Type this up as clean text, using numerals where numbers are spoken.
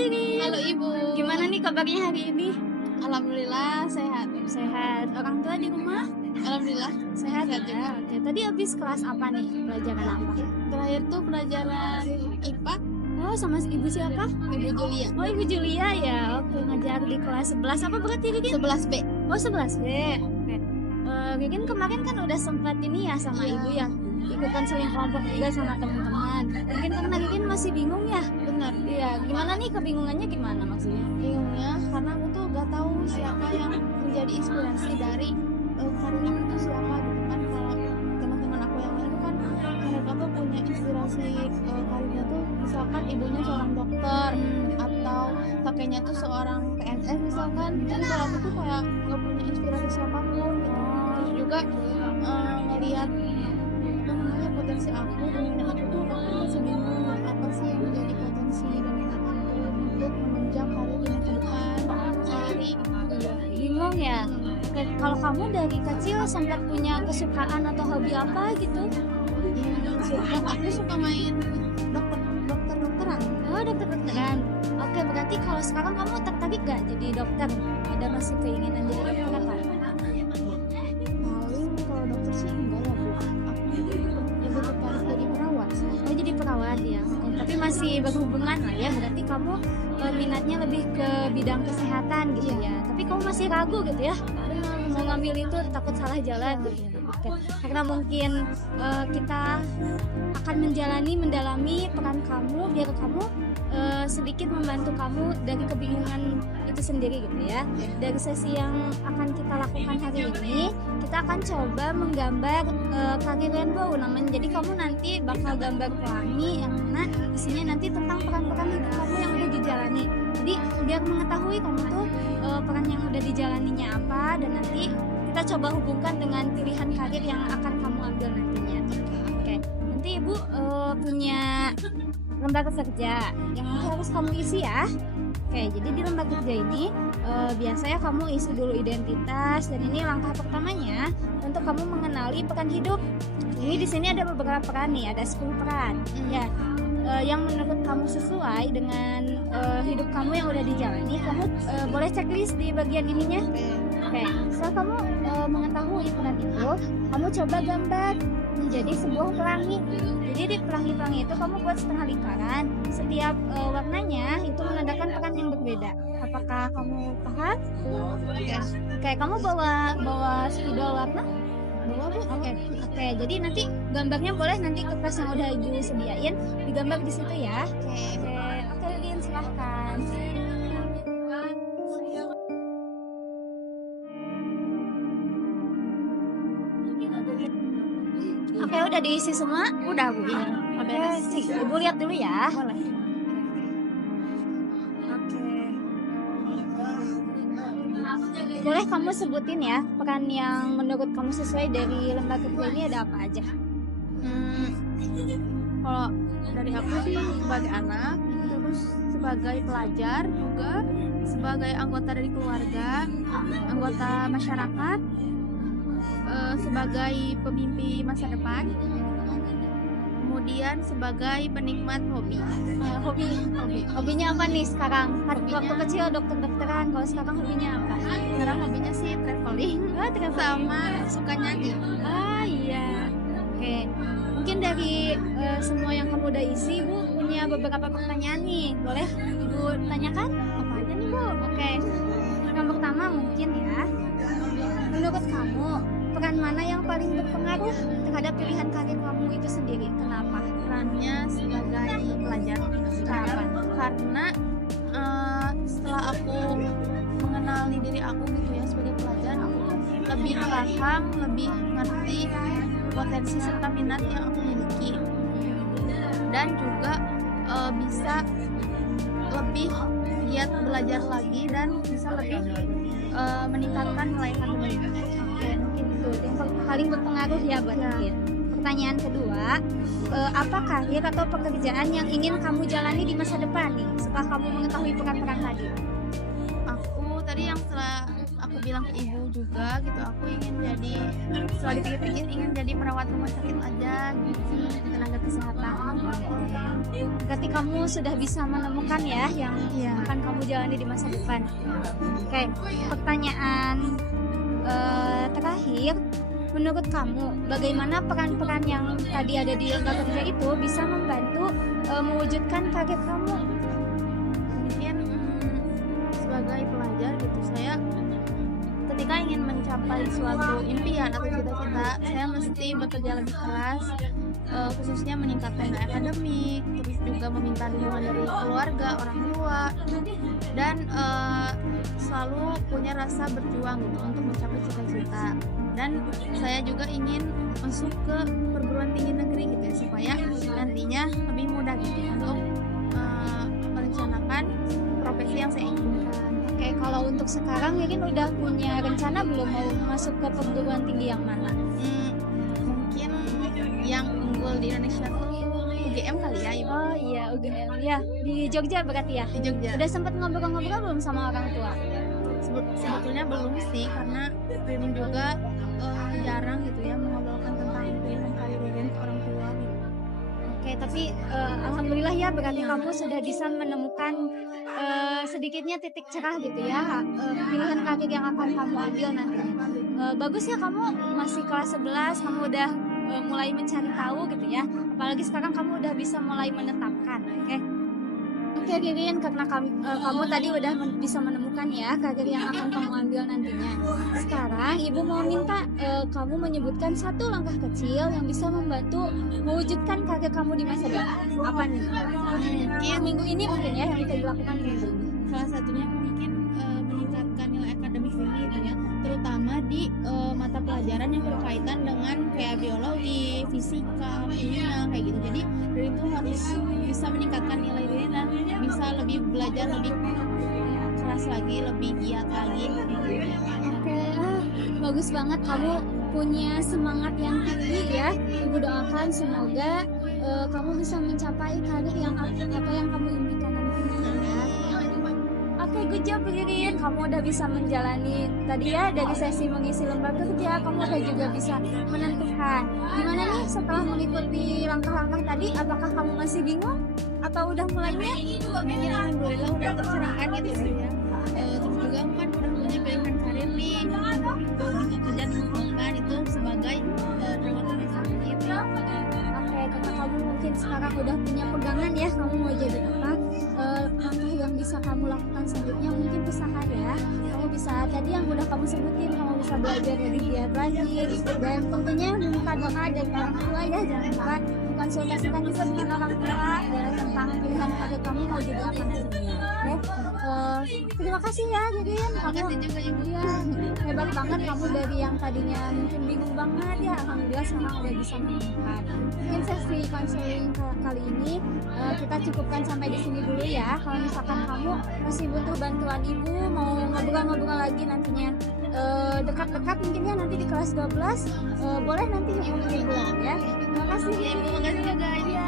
Ririn. Halo Ibu. Gimana nih kabarnya hari ini? Alhamdulillah sehat. Sehat. Orang tua di rumah? Alhamdulillah Sehat sehat ya. juga. Oke, tadi habis kelas apa nih? Pelajaran apa? Terakhir tuh pelajaran IPA Oh, sama ibu siapa? Ibu Julia. Oh, Ibu Julia ya. Oke, ngajar di kelas 11 apa berarti Ririn? 11B. Oh, 11B. Oke. Ririn kemarin kan udah sempat ini ya sama Iya. ibu ya. Ikutan seling kelompok juga sama teman-teman. Mungkin karena Ririn masih bingung ya. Benar. Iya, gimana nih kebingungannya gimana maksudnya? Bingungnya karena aku tuh gak tahu siapa yang menjadi inspirasi dari karir itu siapa gitu kan. Kalau teman-teman aku yang lain itu kan mereka tuh punya inspirasi karirnya tuh misalkan ibunya seorang dokter atau kakeknya tuh seorang PNS misalkan. Jadi kalau aku tuh kayak gak punya inspirasi siapapun gitu. Terus juga ngelihat apa namanya potensi aku dan minat aku tuh aku masih bingung apa sih yang menjadi potensi dan minat aku untuk menunjang karir di masa depan sehari. Bingung ya. Oke, kalau kamu dari kecil sempat punya kesukaan atau hobi apa gitu? Aku suka main dokteran. Oh, dokter-dokteran. Oke, berarti kalau sekarang kamu tertarik gak jadi dokter? Ada masih keinginan jadi dokter apa? Paling kalau dokter sih enggak ya Bu. Aku lebih tertarik jadi perawat sih. Oh, jadi perawat ya. Tapi masih berhubungan lah ya. Berarti kamu minatnya lebih ke bidang kesehatan gitu ya. Tapi kamu masih ragu gitu ya? Mau ngambil itu takut salah jalan gitu. Oke. Karena mungkin kita akan mendalami peran kamu biar kamu sedikit membantu kamu dari kebingungan itu sendiri gitu ya. Dari sesi yang akan kita lakukan hari ini, kita akan coba menggambar karir rainbow namanya. Jadi kamu nanti bakal gambar pelangi yang mana isinya nanti tentang peran-peran hidup kamu yang udah dijalani. Jadi biar mengetahui kamu tuh peran yang udah dijalaninya apa, dan nanti kita coba hubungkan dengan pilihan karir yang akan kamu ambil nantinya. Oke, nanti Ibu punya lembar kerja yang harus kamu isi ya. Oke, jadi di lembar kerja ini biasanya kamu isi dulu identitas, dan ini langkah pertamanya untuk kamu mengenali peran hidup. Ini di sini ada beberapa peran nih, ada 10 peran. Ya, yang menurut kamu sesuai dengan hidup kamu yang udah dijalani, kamu boleh checklist di bagian ininya. Oke, setelah kamu mengetahui peran itu, kamu coba gambar menjadi sebuah pelangi. Jadi di pelangi-pelangi itu kamu buat setengah lingkaran. Setiap warnanya itu menandakan peran yang berbeda. Apakah kamu paham? Oke, kamu bawa spidol warna? Bawa Bu. Oke. Jadi nanti gambarnya boleh nanti kertas yang udah Ibu sediain digambar di situ ya. Oke, Lin, silahkan. Oke, udah diisi semua? Udah Bu. Oke, Ibu lihat dulu ya. Boleh. Boleh kamu sebutin ya peran yang menurut kamu sesuai dari lembar kerja ini ada apa aja? Kalau dari aku sih sebagai anak, terus sebagai pelajar juga, sebagai anggota dari keluarga, anggota masyarakat, sebagai pemimpi masa depan, kemudian sebagai penikmat hobi. Hobinya apa nih sekarang? Waktu kecil dokter-dokteran, kalau sekarang hobinya apa? Sekarang hobinya sih traveling sama suka nyanyi. Ah iya. Oke. Mungkin dari semua yang kamu udah isi, Bu punya beberapa pertanyaan nih. Boleh Ibu tanyakan? Apa aja nih, Bu? Oke. Yang pertama mungkin ya, menurut kamu peran mana yang paling berpengaruh terhadap pilihan karir kamu itu sendiri? Kenapa? Perannya sebagai pelajar sekarang, karena setelah aku mengenali diri aku gitu ya sebagai pelajar, aku lebih paham, lebih ngerti potensi serta minat yang aku miliki, dan juga bisa lebih giat belajar lagi dan bisa lebih meningkatkan nilai akademik. Oke, mungkin itu yang paling berpengaruh ya buat Ririn. Pertanyaan kedua, apa karir atau pekerjaan yang ingin kamu jalani di masa depan nih setelah kamu mengetahui peran-peran tadi? Aku tadi yang setelah aku bilang ke ibu juga gitu, aku ingin jadi, setelah dipikir-pikir ingin jadi perawat rumah sakit aja gitu, tenaga kesehatan. Berarti kamu sudah bisa menemukan ya yang Iya. akan kamu jalani di masa depan. Oke, pertanyaan terakhir, menurut kamu bagaimana peran-peran yang tadi ada di lembaga kerja itu bisa membantu mewujudkan target kamu? Mungkin sebagai pelajar gitu, saya ketika ingin mencapai suatu impian atau cita-cita, saya mesti bekerja lebih keras, khususnya meningkatkan nilai akademik, terus juga meminta dukungan dari keluarga, orang tua, dan selalu punya rasa berjuang gitu untuk mencapai cita-cita. Dan saya juga ingin masuk ke perguruan tinggi negeri gitu ya, supaya nantinya lebih mudah gitu untuk merencanakan profesi yang saya inginkan. Oke, kalau untuk sekarang mungkin udah punya rencana belum mau masuk ke perguruan tinggi yang mana? Mungkin yang unggul di Indonesia tuh UGM kali ya, Ibu. Oh iya, UGM ya, di Jogja berarti ya. Di Jogja. Udah sempat ngobrol-ngobrol belum sama orang tua? Sebetulnya belum sih, karena Ririn juga jarang gitu ya mengobrolkan tentang pilihan karir Ririn ke orang tua gitu. Oke, tapi alhamdulillah ya berarti kamu sudah bisa menemukan sedikitnya titik cerah gitu ya, pilihan karir yang akan kamu ambil nantinya. Bagus ya, kamu masih kelas 11, kamu udah mulai mencari tahu gitu ya. Apalagi sekarang kamu udah bisa mulai menetapkan. Oke Ririn, karena kamu tadi udah bisa menemukan ya karir yang akan kamu ambil nantinya. Sekarang ibu mau minta kamu menyebutkan satu langkah kecil yang bisa membantu mewujudkan karir kamu di masa depan. Apa nih? Minggu ini mungkin ya yang bisa dilakukan minggu ini. Salah satunya mungkin meningkatkan nilai akademik Ririn gitu ya, terutama di mata pelajaran yang berkaitan dengan kayak biologi, fisika, kimia kayak gitu. Jadi Ririn tuh harus bisa meningkatkan nilai Ririn dan bisa lebih belajar lebih keras lagi, lebih giat lagi. Oke, bagus banget, kamu punya semangat yang tinggi ya. Ibu doakan semoga kamu bisa mencapai karir yang apa yang kamu impikan nantinya ya. Oke, good job Ririn. Kamu udah bisa menjalani tadi ya, dari sesi mengisi lembaga kerja, kamu udah juga bisa menentukan. Gimana nih setelah mengikuti langkah-langkah tadi, apakah kamu masih bingung atau udah mulainya? Mungkin alhamdulillah udah tercerahkan gitu ya. Terus juga aku kan udah punya pilihan karir nih, untuk kerja menentukan itu sebagai perawat rumah sakit. Oke, karena kamu mungkin sekarang udah punya pegangan ya, kamu mau jadi apa, langkah yang bisa kamu lakukan selanjutnya mungkin usaha ya. Kamu bisa, tadi yang udah kamu sebutin, kamu bisa belajar lebih giat lagi, dan tentunya minta doa dari orang tua ya. Jangan lupa konsultasikan juga dengan orang tua tentang pilihan karir kamu mau jadi apa nantinya. Terima kasih ya Ririn, Makasih juga Ibu. Iya, hebat banget kamu dari yang tadinya mungkin bingung banget ya, alhamdulillah sekarang udah bisa menemukan. Mungkin sesi konseling kali ini kita cukupkan sampai di sini dulu ya. Kalau misalkan kamu masih butuh bantuan ibu, mau ngobrol-ngobrol lagi nantinya dekat-dekat mungkin ya nanti di kelas 12, boleh nanti hubungi ibu lagi ya. Terima kasih. Ibu, makasih juga. Iya.